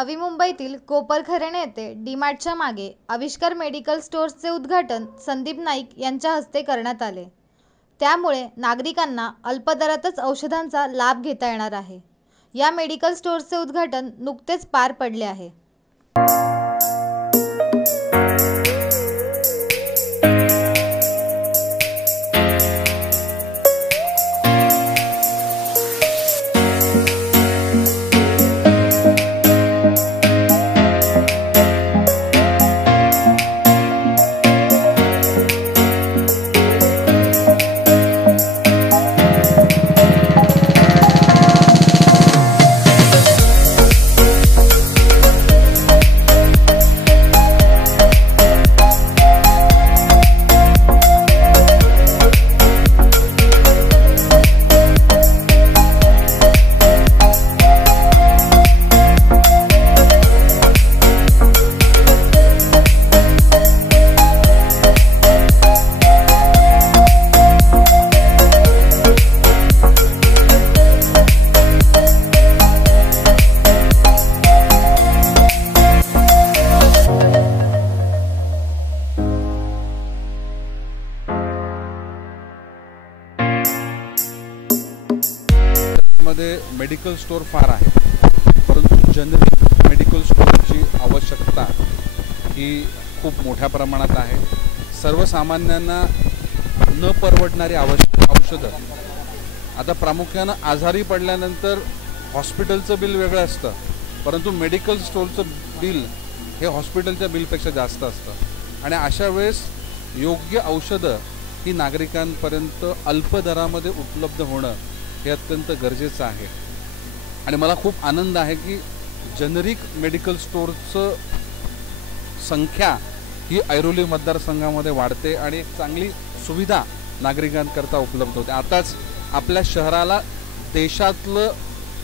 नवी मुंबईतील कोपरखैरणे येथे डीमार्टच्या मागे आविष्कार मेडिकल स्टोअर्सचे उद्घाटन संदीप नाईक यांच्या हस्ते करण्यात आले। त्यामुळे नागरिकांना अल्प दरातच औषधांचा लाभ घेता येणार आहे। या मेडिकल स्टोअर्सचे उद्घाटन नुकतेच पार पडले आहे। मध्ये मेडिकल स्टोर फार आहे, परंतु जनरिक मेडिकल स्टोरची आवश्यकता ही खूप मोठ्या प्रमाणात आहे। सर्वसामान्यांना न परवडणारी औषधं, आता प्रामुख्याने आजारी पडल्यानंतर हॉस्पिटलचं बिल वेगळं असतं, परंतु मेडिकल स्टोरचं बिल हे हॉस्पिटलच्या बिलपेक्षा जास्त असतं। आणि अशा वेळेस योग्य औषधं ही नागरिकांपर्यंत अल्प दरामध्ये उपलब्ध होणं हे अत्यंत गरजेचं आहे। आणि मला खूप आनंद आहे की जनरिक मेडिकल स्टोअरचं संख्या ही ऐरोली मतदारसंघामध्ये वाढते आणि एक चांगली सुविधा नागरिकांकरता उपलब्ध होते। आताच आपल्या शहराला देशातलं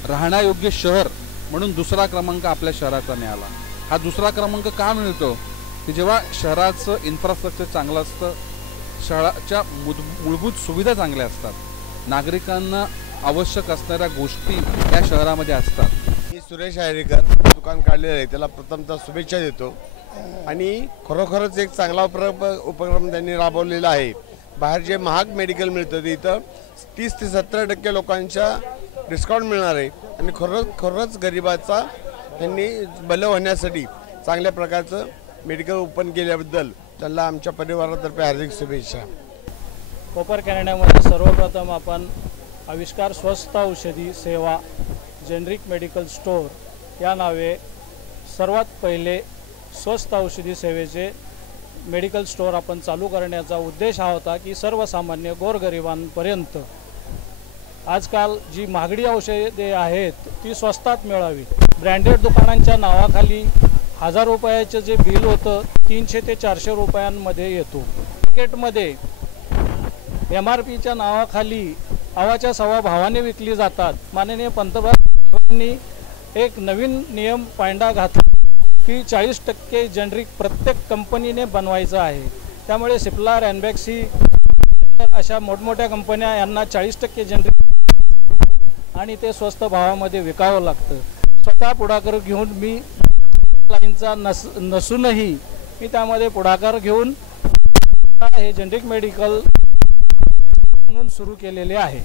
राहण्यायोग्य शहर म्हणून दुसरा क्रमांक आपल्या शहराचा मिळाला। हा दुसरा क्रमांक का मिळतो की जेव्हा शहराचं इन्फ्रास्ट्रक्चर चांगलं असतं, शहराच्या मूलभूत सुविधा चांगल्या असतात, नागरिकांना आवश्यक असणाऱ्या गोष्टी या शहरामध्ये असतात। मी सुरेश आयरेकर दुकान काढलेलं आहे, त्याला प्रथमतः शुभेच्छा देतो। आणि खरोखरच एक चांगला उपक्रम त्यांनी राबवलेला आहे। बाहेर जे महाग मेडिकल मिळतं ते इथं 30 ते 70% लोकांच्या डिस्काउंट मिळणार आहे। आणि खरंच गरिबाचा त्यांनी भलं होण्यासाठी चांगल्या प्रकारचं मेडिकल ओपन केल्याबद्दल त्यांना आमच्या परिवारातर्फे हार्दिक शुभेच्छा। कोपरखैरण्यामध्ये सर्वप्रथम आपण आविष्कार स्वस्त औषधी सेवा जेनरिक मेडिकल स्टोअर या नावे सर्वात पहिले स्वस्त औषधी सेवेचे मेडिकल स्टोअर आपण चालू करण्याचा उद्देश हा होता की सर्वसामान्य गोरगरिबांपर्यंत आजकाल जी महागडी औषधे आहेत ती स्वस्तात मिळावी। ब्रँडेड दुकानांच्या नावाखाली 1000 रुपयाचं जे बिल होतं 300 ते 400 रुपयांमध्ये येतो। मार्केटमध्ये MRPच्या नावाखाली आवाच्या सव्वा भावाने विकली जातात। माननीय पंतप्रधानांनी एक नवीन नियम पायंडा घातला की 40% जेनरिक प्रत्येक कंपनीने बनवायचं आहे। त्यामुळे सिप्ला, रॅनबॅक्सी अशा मोठमोठ्या कंपन्या यांना 40% जेनरिक आणि ते स्वस्त भावामध्ये विकावं लागतं। स्वतः पुढाकार घेऊन मी लाईनचा नसूनही मी त्यामध्ये पुढाकार घेऊन हे जेनरिक मेडिकल म्हणून सुरू केलेले आहे।